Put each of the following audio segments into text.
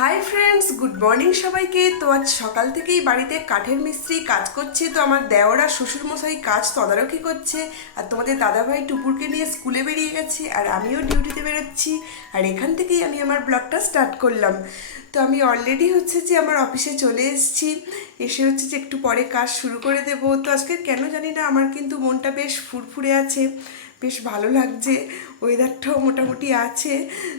Hi friends, good morning সবাইকে। তো আজ সকাল থেকেই বাড়িতে কাঠের মিস্ত্রি কাজ করছে। তো আমার দেওর আর শ্বশুরমশাই কাজ তদারকি করছে। আর তোমাদের দাদাভাই টুপুরকে নিয়ে স্কুলে বেরিয়ে গেছে, আর আমিও ডিউটিতে বেরোচ্ছি। আর এখান থেকেই আমি আমার ব্লগটা স্টার্ট করলাম। তো আমি অলরেডি যে আমার অফিসে চলে এসেছি। এসে যে একটু পরে কাজ শুরু করে দেবো। তো আজকে কেন জানি না আমার কিন্তু মনটা বেশ ফুরফুরে আছে, বেশ ভালো লাগছে, ওয়েদারটাও মোটামুটি আছে।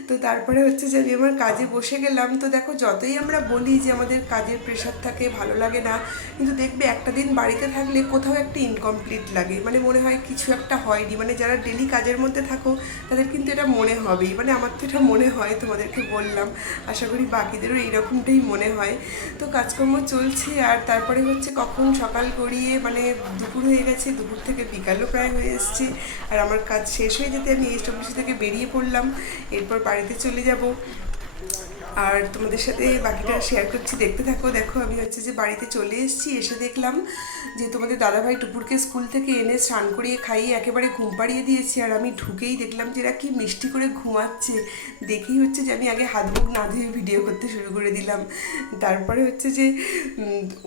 তো তারপরে যে আমি আমার কাজে বসে গেলাম। তো দেখো, যতই আমরা বলি যে আমাদের কাজের প্রেশার থাকে, ভালো লাগে না, কিন্তু দেখবে একটা দিন বাড়িতে থাকলে কোথাও একটা ইনকমপ্লিট লাগে, মানে মনে হয় কিছু একটা হয়নি। মানে যারা ডেলি কাজের মধ্যে থাকো তাদের কিন্তু এটা মনে হবেই, মানে আমার তো এটা মনে হয়, তোমাদেরকে বললাম, আশা করি বাকিদেরও এইরকমটাই মনে হয়। তো কাজকর্ম চলছে, আর তারপরে কখন সকাল গড়িয়ে মানে দুপুর হয়ে গেছে, দুপুর থেকে বিকালও প্রায় হয়ে এসছে। আর আমার কাজ শেষ হয়ে যেতে আমি এসটিসি থেকে বেরিয়ে পড়লাম। এরপর বাড়িতে চলে যাব, আর তোমাদের সাথে বাকিটা শেয়ার করছি, দেখতে থাকো। দেখো, আমি যে বাড়িতে চলে এসেছি। এসে দেখলাম যে তোমাদের দাদাভাই টুপুরকে স্কুল থেকে এনে স্নান করিয়ে খাইয়ে একেবারে ঘুম পাড়িয়ে দিয়েছি। আর আমি ঢুকেই দেখলাম যে এরা কি মিষ্টি করে ঘুমাচ্ছে। দেখেই যে আমি আগে হাত মুখ না ধুয়ে ভিডিও করতে শুরু করে দিলাম। তারপরে যে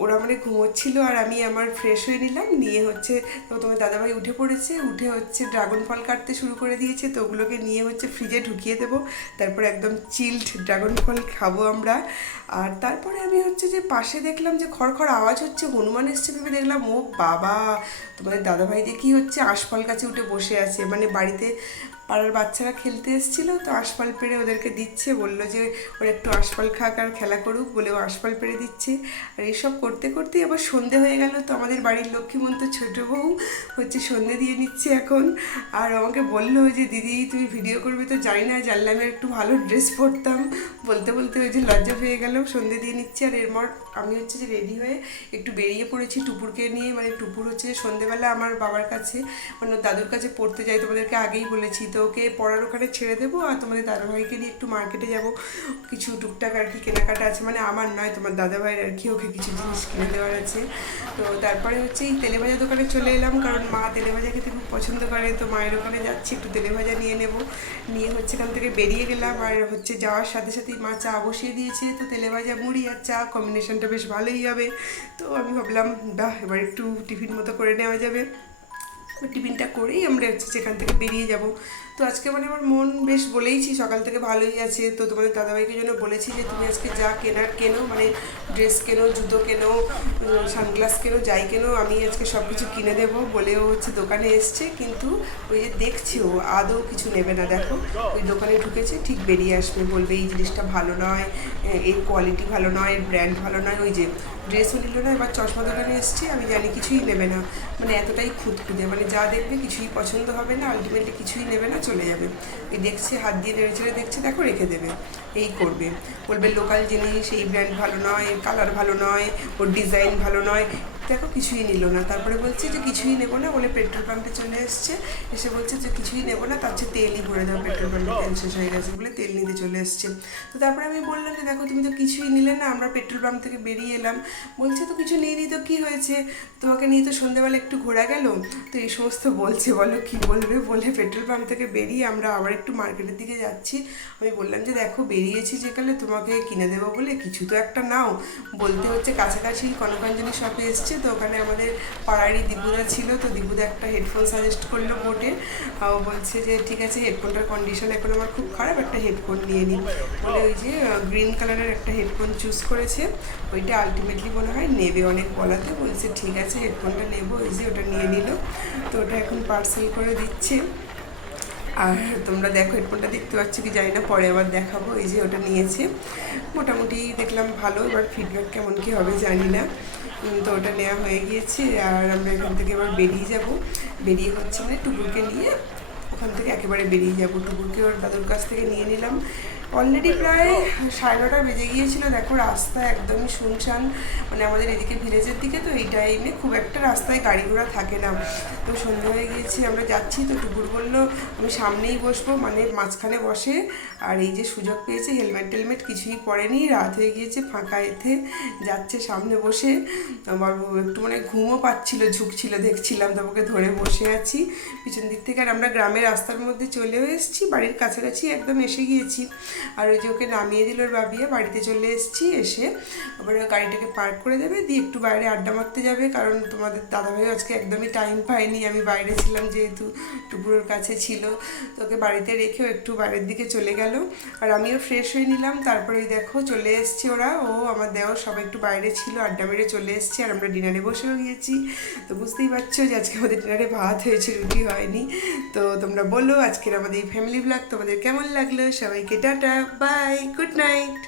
ওরা মানে ঘুমোচ্ছিল, আর আমি আমার ফ্রেশ হয়ে নিলাম, নিয়ে তো তোমার দাদাভাই উঠে পড়েছে, উঠে ড্রাগন ফল কাটতে শুরু করে দিয়েছে। তো ওগুলোকে নিয়ে ফ্রিজে ঢুকিয়ে দেবো, তারপর একদম চিল্ড ড্রাগন ফল খাবো আমরা। আর তারপরে আমি যে পাশে দেখলাম যে খড়খড় আওয়াজ হচ্ছে, হনুমান এসছে ভেবে দেখলাম ও বাবা, তোমাদের দাদাভাই দেখি আশফল গাছে উঠে বসে আছে। মানে বাড়িতে পাড়ার বাচ্চারা খেলতে এসেছিলো, তো আশফল পেড়ে ওদেরকে দিচ্ছে, বললো যে ওরা একটু আশফল খাক আর খেলা করুক বলে ও আশফল পেড়ে দিচ্ছে। আর এইসব করতে করতেই আবার সন্ধে হয়ে গেল। তো আমাদের বাড়ির লক্ষ্মীমন্ত ছোটো বউ সন্ধে দিয়ে নিচ্ছে এখন। আর আমাকে বললো যে দিদি তুমি ভিডিও করবে, তো জানি না, জানলে আমি একটু ভালো ড্রেস পরতাম। বলতে বলতে লজ্জা পেয়ে গেল, সন্ধে দিয়ে নিচ্ছে। আর এরপর আমি যে রেডি হয়ে একটু বেরিয়ে পড়েছি টুপুরকে নিয়ে। মানে টুপুর সন্ধেবেলা আমার বাবার কাছে, মানে দাদুর কাছে পড়তে যাই, তোমাদেরকে আগেই বলেছি। তো ওকে পড়ার ওখানে ছেড়ে দেবো, আর তোমাদের দাদাভাইকে নিয়ে একটু মার্কেটে যাব, কিছু টুকটাক আর কি কেনাকাটা আছে, মানে আমার নয়, তোমার দাদাভাইয়ের আর কি, ওকে কিছু জিনিস কিনে দেওয়ার আছে। তো তারপরে এই তেলেভাজা দোকানে চলে এলাম, কারণ মা তেলেভাজা খেতে খুব পছন্দ করে। তো মায়ের ওখানে যাচ্ছি, একটু তেলেভাজা নিয়ে নেব। নিয়ে এখান থেকে বেরিয়ে গেলাম। আর যাওয়ার সাথে সাথেই মা চা বসিয়ে দিয়েছে। তো তেলেভাজা মুড়ি আর চা কম্বিনেশনটা বেশ ভালোই হবে। তো আমি ভাবলাম বাহ, এবার একটু টিফিন মতো করে নেওয়া যাবে। টিফিনটা করেই আমরা যেখান থেকে বেরিয়ে যাব। তো আজকে মানে আমার মন বেশ, বলেইছি সকাল থেকে ভালোই আছে। তো তোমাদের দাদাভাইকে জন্য বলেছি যে তুমি আজকে যা কেনার কেনো, মানে ড্রেস কেনো, জুতো কেনো, সানগ্লাস কেনো, যাই কেনো, আমি আজকে সব কিছু কিনে দেবো বলেও দোকানে এসছে। কিন্তু ওই যে দেখছি ও আদৌ কিছু নেবে না। দেখো, ওই দোকানে ঢুকেছে, ঠিক বেরিয়ে আসবে, বলবে এই জিনিসটা ভালো নয়, এর কোয়ালিটি ভালো নয়, এর ব্র্যান্ড ভালো নয়। ওই যে ড্রেসও নিল না, এবার চশমা দোকানে এসছে, আমি জানি কিছুই নেবে না। মানে এতটাই খুঁতখুঁতে, মানে যা দেখবে কিছুই পছন্দ হবে না, আলটিমেটলি কিছুই নেবে না, চলে যাবে। এই দেখছে, হাত দিয়ে নেড়ে চেড়ে দেখছে, দেখো রেখে দেবে, এই করবে। বলবে লোকাল জিনিস, এই ব্র্যান্ড ভালো নয়, এর কালার ভালো নয়, ওর ডিজাইন ভালো নয়। দেখো কিছুই নিল না। তারপরে বলছে যে কিছুই নেবো না বলে পেট্রোল পাম্পে চলে এসছে। এসে বলছে যে কিছুই নেবো না, তার চেয়ে তেলই ভরে দাও, পেট্রোল পাম্পে তেল শেষ হয়ে গেছে বলে তেল নিতে চলে এসছে। তো তারপরে আমি বললাম যে দেখো তুমি তো কিছুই নিলে না, আমরা পেট্রোল পাম্প থেকে বেরিয়ে এলাম। বলছে তো কিছু নিয়ে নি, তো কী হয়েছে, তোমাকে নিয়ে তো সন্ধ্যেবেলা একটু ঘোরা গেল। তো এই সমস্ত বলছে, বলো কী বলবে। বলে পেট্রোল পাম্প থেকে বেরিয়ে আমরা আবার একটু মার্কেটের দিকে যাচ্ছি। আমি বললাম যে দেখো বেরিয়েছি যেখানে, তোমাকে কিনে দেবো বলে কিছু তো একটা নাও। বলতে কাছাকাছি কনকাঞ্জলি শপে এসছে। তো ওখানে আমাদের পাড়ারই দিবুদা ছিল। তো দিবুদা একটা হেডফোন সাজেস্ট করলো বোটের। ও বলছে যে ঠিক আছে, হেডফোনটার কন্ডিশন এখন আমার খুব খারাপ, একটা হেডফোন নিয়ে নিই বলে ওই যে গ্রিন কালারের একটা হেডফোন চুজ করেছে। ওইটা আলটিমেটলি মনে হয় নেবে, অনেক বলাতে বলছে ঠিক আছে হেডফোনটা নেবো। ওই যে ওটা নিয়ে নিল। তো ওটা এখন পার্সেল করে দিচ্ছে। আর তোমরা দেখো, হেডফোনটা দেখতে পাচ্ছ কি জানি না, পরে আবার দেখাবো। এই যে ওটা নিয়েছে, মোটামুটি দেখলাম ভালো, এবার ফিডব্যাক কেমন কী হবে জানি না। তো ওটা নেওয়া হয়ে গিয়েছে। আর আমরা এখান থেকে এবার বেরিয়ে যাব। বেরিয়ে মানে টুকুরকে নিয়ে ওখান থেকে একেবারে বেরিয়ে যাবো। টুকুরকে ওর দাদুর কাছ থেকে নিয়ে নিলাম। অলরেডি প্রায় 9:30 বেজে গিয়েছিলো। দেখো রাস্তা একদমই শুনশান, মানে আমাদের এদিকে ভিলেজের দিকে তো এই টাইমে খুব একটা রাস্তায় গাড়ি ঘোড়া থাকে না। তো সন্ধ্যা হয়ে গিয়েছি, আমরা যাচ্ছি। তো টুকুর বললো আমি সামনেই বসবো, মানে মাঝখানে বসে। আর এই যে সুযোগ পেয়েছে, হেলমেট টেলমেট কিছুই পরেনি, রাত হয়ে গিয়েছে, ফাঁকা এতে যাচ্ছে সামনে বসে। আমার একটু মানে ঘুমও পাচ্ছিল, ঝুঁকছিল, দেখছিলাম, তারপরে ধরে বসে আছি পিছন দিক থেকে। আর আমরা গ্রামের রাস্তার মধ্যে চলেও এসেছি, বাড়ির কাছাকাছি একদম এসে গিয়েছি। আর ওই যে ওকে নামিয়ে দিল ওর বাবিয়ে, বাড়িতে চলে এসেছি। এসে আবার গাড়িটাকে পার্ক করে দেবে, দিয়ে একটু বাইরে আড্ডা মারতে যাবে, কারণ তোমাদের দাদাভাই আজকে একদমই টাইম পায়নি, আমি বাইরে ছিলাম যেহেতু টুপুরের কাছে ছিল। তো ওকে বাড়িতে রেখেও একটু বাইরের দিকে চলে গেল, আর আমিও ফ্রেশ হয়ে নিলাম। তারপরে দেখো চলে এসছে ওরা, ও আমার দেওর সবাই একটু বাইরে ছিল, আড্ডা মেরে চলে এসছে, আর আমরা ডিনারে বসেও গিয়েছি। তো বুঝতেই পারছো যে আজকে আমাদের ডিনারে ভাত হয়েছে, রুটি হয়নি। তো তোমরা বলো আজকের আমাদের এই ফ্যামিলি ব্লগ তোমাদের কেমন লাগলো। সবাইকে টাটা, বাই, গুড নাইট।